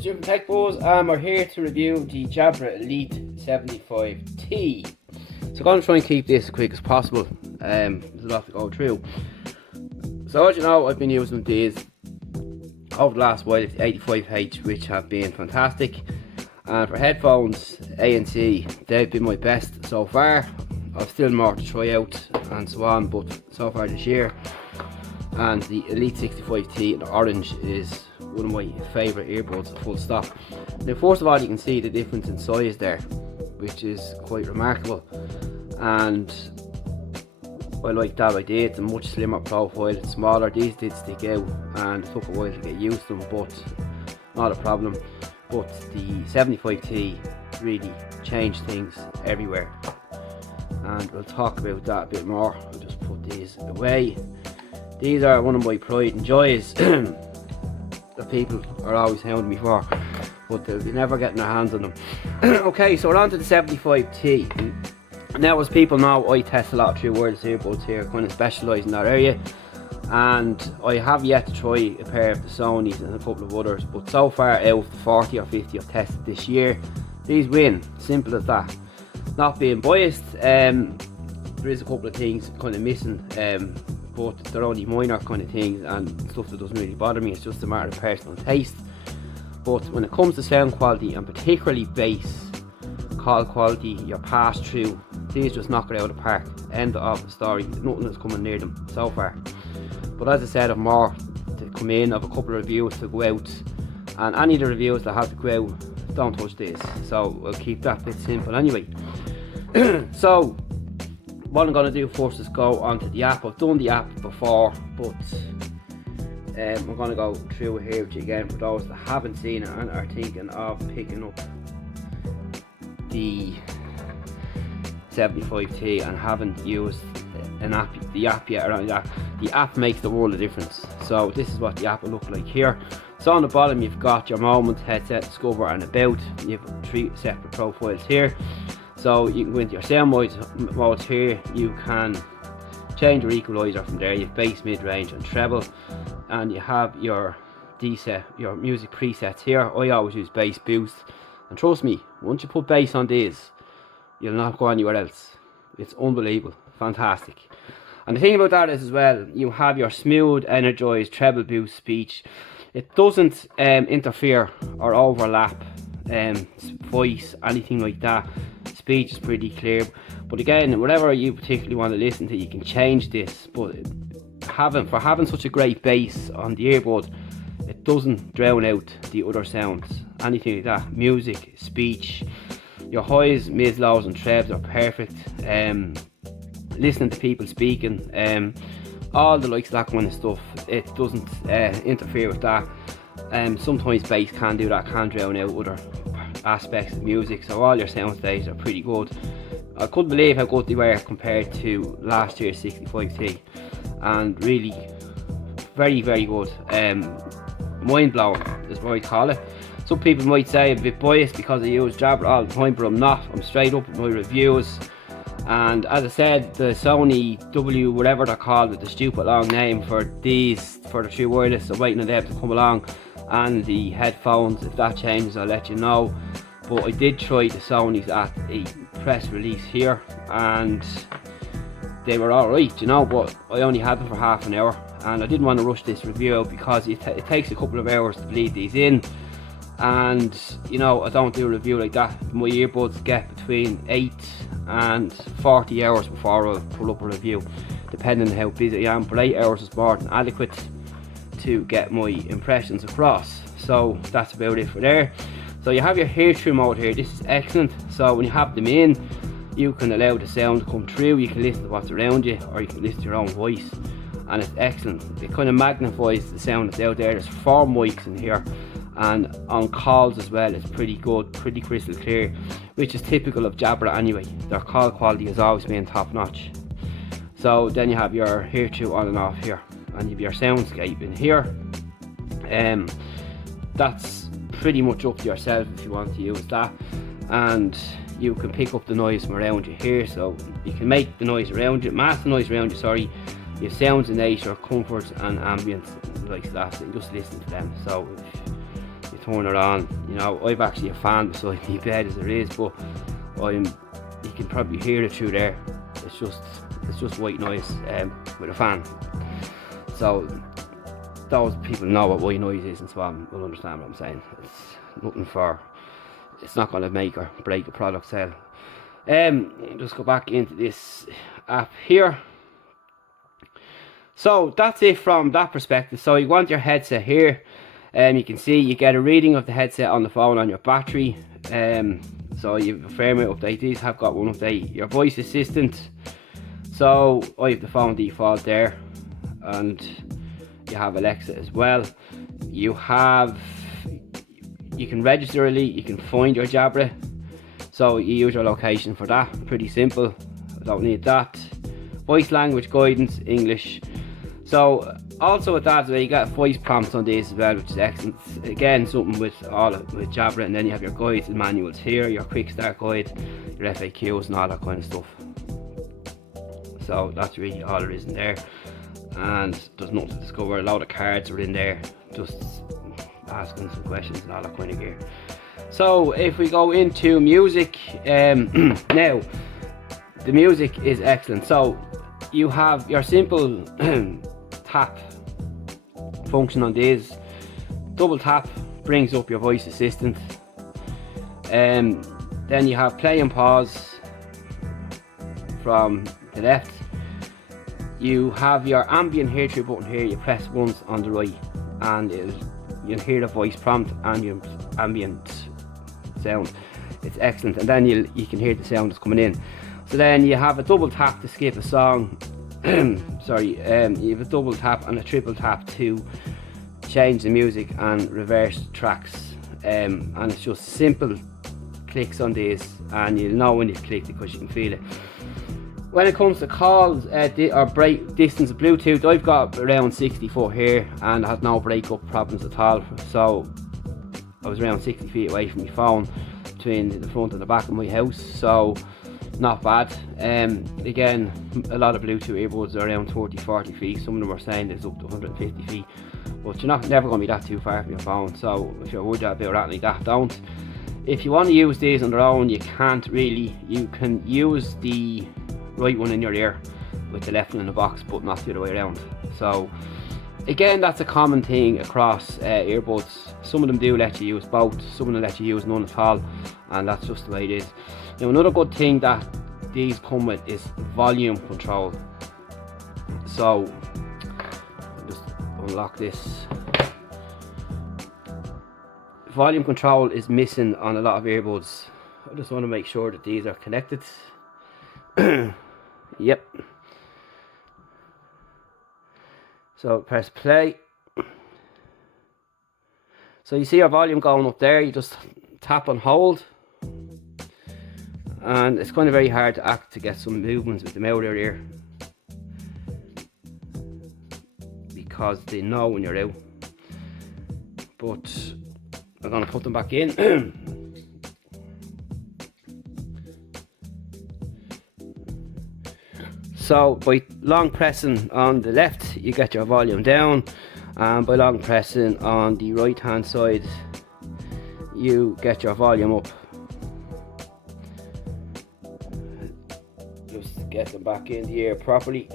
is Jim from Tech Buzz, and we're here to review the Jabra Elite 75T. So I'm going to try and keep this as quick as possible. There's a lot to go through. So as you know, I've been using these over the last while, the 85H, which have been fantastic. And for headphones, A&C, they've been my best so far. I've still more to try out and so on, but so far this year. And the Elite 65T in orange is one of my favourite earbuds, full stop. Now first of all, you can see the difference in size there, which is quite remarkable, and I like that idea. It's a much slimmer profile, it's smaller. These did stick out and it took a while to get used to them, but not a problem. But the 75T really changed things everywhere, and we'll talk about that a bit more. I'll just put these away. These are one of my pride and joys that people are always hounding me for, but they'll be never getting their hands on them. Okay, so we're on to the 75T. Now, as people know, I test a lot of Truewireless earbuds here, kind of specialise in that area, and I have yet to try a pair of the Sonys and a couple of others, but so far out of the 40 or 50 I've tested this year, these win, simple as that. Not being biased, there is a couple of things kind of missing, but they're only minor kind of things and stuff that doesn't really bother me. It's just a matter of personal taste. But when it comes to sound quality, and particularly bass, call quality, your pass through, these just knock it out of the park. End of the story. Nothing is coming near them so far. But as I said, I've more to come in. I've a couple of reviews to go out, and any of the reviews that have to go out, don't touch this. So I'll keep that bit simple anyway. So what I'm going to do first is go onto the app. I've done the app before, but I'm going to go through it here with you again for those that haven't seen it and are thinking of picking up the 75T and haven't used the app yet or anything like that. The app makes the world of difference. So this is what the app will look like here. So on the bottom you've got your moment, headset, discover and about. You have 3 separate profiles here. So you can go into your sound modes here. You can change your equalizer from there. You have bass, mid-range and treble, and you have your your music presets here. I always use bass boost, and trust me, once you put bass on these, you'll not go anywhere else. It's unbelievable, fantastic. And the thing about that is as well, you have your smooth, energized treble boost speech. It doesn't interfere or overlap voice, anything like that. Speech is pretty clear, but again, whatever you particularly want to listen to, you can change this. But for having such a great bass on the earbud, it doesn't drown out the other sounds, anything like that. Music, speech, your highs, mids, lows and trebs are perfect. Listening to people speaking, all the likes of that kind of stuff, it doesn't interfere with that. Sometimes bass can do that, can drown out other aspects of music, so all your sound stages are pretty good. I couldn't believe how good they were compared to last year's 65T, and really very good. Mind blowing is what I call it. Some people might say I'm a bit biased because I use Jabra all the time, but I'm not. I'm straight up with my reviews. And as I said, the Sony W whatever they're called with the stupid long name for these, for the Truewireless, I'm waiting on them to come along, and the headphones, if that changes I'll let you know. But I did try the Sonys at a press release here and they were alright, you know, but I only had them for half an hour and I didn't want to rush this review out because it takes a couple of hours to bleed these in, and you know, I don't do a review like that. My earbuds get between 8 and 40 hours before I'll pull up a review, depending on how busy I am, but 8 hours is more than adequate to get my impressions across. So that's about it for there. So you have your hear-through mode here. This is excellent. So when you have them in, you can allow the sound to come through, you can listen to what's around you, or you can listen to your own voice, and it's excellent. It kind of magnifies the sound that's out there. There's 4 mics in here, and on calls as well, it's pretty good, pretty crystal clear, which is typical of Jabra anyway. Their call quality has always been top notch. So then you have your hear-through on and off here, and you have your soundscape in here. That's pretty much up to yourself if you want to use that, and you can pick up the noise from around you here, so you can make the noise around you, mask the noise around you, sorry. You have sounds in nature, comfort and ambience like that, so you just listen to them. So you turn it on. You know, I've actually a fan beside my bed as it is, but you can probably hear it through there. It's just white noise with a fan. So those people know what white noise is and so on will understand what I'm saying. It's nothing for, it's not going to make or break a product sale. Just go back into this app here. So that's it from that perspective. So you want your headset here, you can see you get a reading of the headset on the phone on your battery. So you have a firmware update. These have got one update. Your voice assistant. So I have the phone default there, and you have Alexa as well. You can register early. You can find your Jabra. So you use your location for that. Pretty simple. I don't need that. Voice language guidance, English. So also with that, you got voice prompts on this as well, which is excellent. Again, something with Jabra, and then you have your guides and manuals here, your quick start guide, your FAQs and all that kind of stuff. So that's really all there is in there, and there's nothing to discover. A lot of cards are in there, just asking some questions and all that kind of gear. So if we go into music, now the music is excellent. So you have your simple tap function on this. Double tap brings up your voice assistant. Then you have play and pause from the left. You have your ambient hear through button here. You press once on the right, and you'll hear the voice prompt and ambient sound. It's excellent, and then you can hear the sound that's coming in. So then you have a double tap to skip a song. Sorry, you have a double tap and a triple tap to change the music and reverse tracks, and it's just simple clicks on this, and you'll know when you've clicked it because you can feel it. When it comes to calls or break distance of Bluetooth, I've got around 60 foot here and I had no breakup problems at all. So I was around 60 feet away from my phone, between the front and the back of my house, so not bad. Again, a lot of Bluetooth earbuds are around 30-40 feet. Some of them are saying there's up to 150 feet, but you're never going to be that too far from your phone. So if you're worried about that like that, don't. If you want to use these on their own, you can't really. You can use the right one in your ear with the left one in the box, but not the other way around. So again, that's a common thing across earbuds. Some of them do let you use both, some of them let you use none at all, and that's just the way it is. Now, another good thing that these come with is volume control. So I'll just unlock this. Volume control is missing on a lot of earbuds. I just want to make sure that these are connected. Yep. So press play. So you see your volume going up there. You just tap and hold, and it's kind of very hard to get some movements with them out of your ear, because they know when you're out. But I'm going to put them back in. So by long pressing on the left, you get your volume down, and by long pressing on the right hand side, you get your volume up. Just get them back in the ear properly.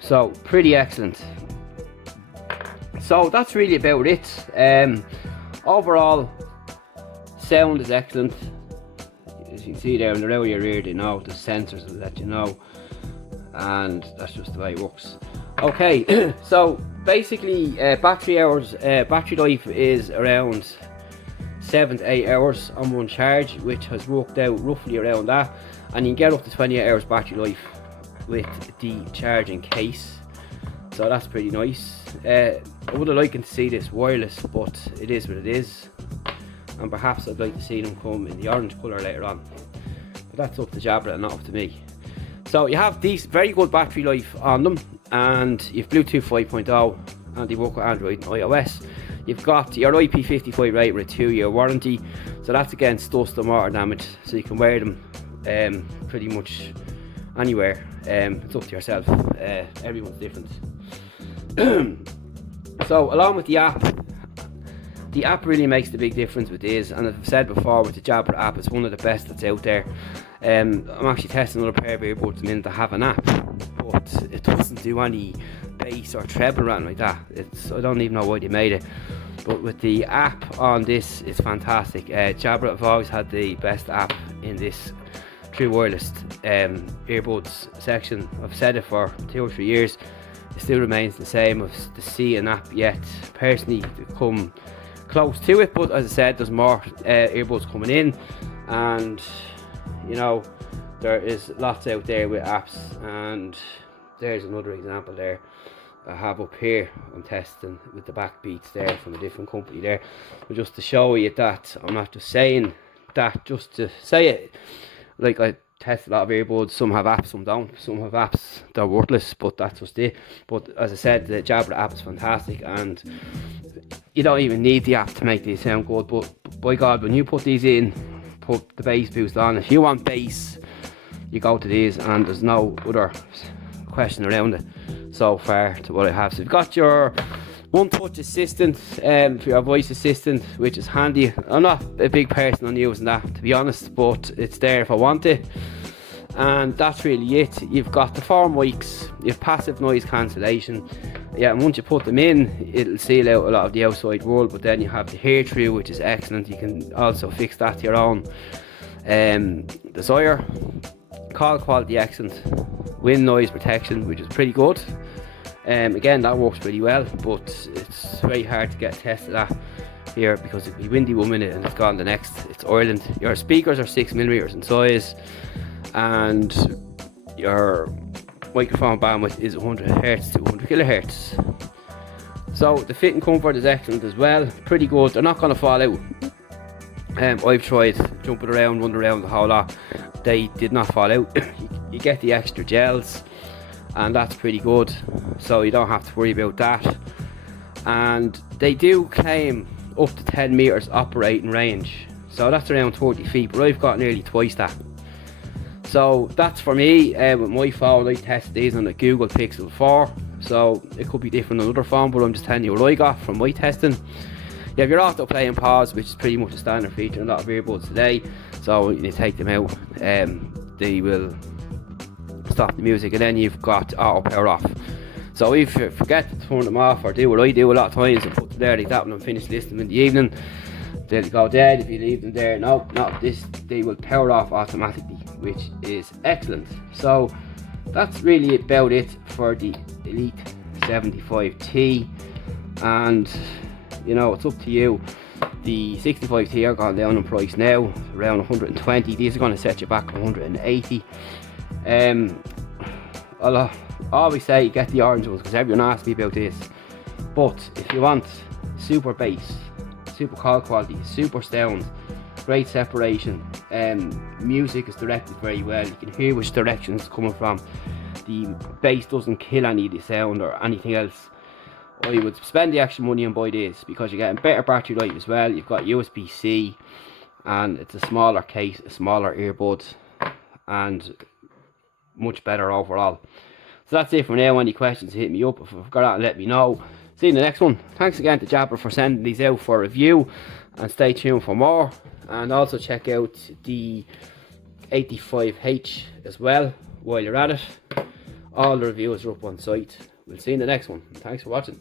So pretty excellent. So that's really about it. Overall, sound is excellent. As you can see there in the rear of your ear, they know the sensors will let you know, and that's just the way it works. Okay, so basically battery hours, battery life is around 7 to 8 hours on one charge, which has worked out roughly around that, and you can get up to 28 hours battery life with the charging case. So that's pretty nice. I would have liked to see this wireless, but it is what it is, and perhaps I'd like to see them come in the orange colour later on, but that's up to Jabra and not up to me. So you have these very good battery life on them, and you've Bluetooth 5.0, and they work with Android and iOS. You've got your IP55 rating with a 2-year warranty, so that's against dust and water damage, so you can wear them pretty much anywhere. It's up to yourself. Everyone's different. So along with the app really makes the big difference with this, and as I've said before, with the Jabra app, it's one of the best that's out there. I'm actually testing another pair of earbuds in a minute that have an app, but it doesn't do any bass or treble or anything like that. I don't even know why they made it, but with the app on this, it's fantastic. Jabra have always had the best app in this Truewireless earbuds section. I've said it for 2 or 3 years. It still remains the same. I've to see an app yet personally to come close to it, but as I said, there's more earbuds coming in, and you know, there is lots out there with apps, and there's another example there I have up here. I'm testing with the backbeats there from a different company there, but just to show you that I'm not just saying that just to say it. Like, I test a lot of earbuds, some have apps, some don't, some have apps, they're worthless, but that's just it. But as I said, the Jabra app is fantastic, and you don't even need the app to make these sound good. But by God, when you put these in, put the bass boost on, if you want bass, you go to these, and there's no other question around it so far to what I have. So you've got your one touch assistant for your voice assistant, which is handy. I'm not a big person on using that, to be honest, but it's there if I want it, and that's really it. You've got the 4 mics, you've passive noise cancellation, and once you put them in, it'll seal out a lot of the outside world. But then you have the hear through, which is excellent. You can also fix that to your own desire. Call quality excellent. Wind noise protection, which is pretty good. Again, that works pretty well, but it's very hard to get tested at here because it'll be windy 1 minute and it's gone the next. It's Ireland. Your speakers are 6mm in size, and your microphone bandwidth is 100Hz to 100kHz. So the fit and comfort is excellent as well, pretty good. They're not going to fall out. I've tried jumping around, running around the whole lot. They did not fall out. You get the extra gels, and that's pretty good, so you don't have to worry about that. And they do claim up to 10 meters operating range, so that's around 30 feet, but I've got nearly twice that. So that's for me. With my phone, I tested these on the Google Pixel 4, so it could be different on another phone, but I'm just telling you what I got from my testing. You have your auto play and pause, which is pretty much a standard feature in a lot of earbuds today. So when you take them out, they will stop the music, and then you've got auto power off. So if you forget to turn them off, or do what I do a lot of times and put them there like that when I'm finished listening in the evening, they'll go dead. If you leave them there, no, not this, they will power off automatically, which is excellent. So that's really about it for the Elite 75T, and you know, it's up to you. The 65T are gone down in price now, around 120. These are going to set you back 180. I'll always say get the orange ones because everyone asks me about this. But if you want super bass, super call quality, super sound, great separation, music is directed very well. You can hear which direction it's coming from. The bass doesn't kill any of the sound or anything else. I would spend the extra money and buy this because you're getting better battery life as well. You've got USB-C, and it's a smaller case, a smaller earbud, and much better overall. So that's it for now. Any questions, hit me up. If I forgot that, let me know. See you in the next one. Thanks again to Jabra for sending these out for review, and stay tuned for more. And also check out the 85H as well while you're at it. All the reviews are up on site. We'll see you in the next one. Thanks for watching.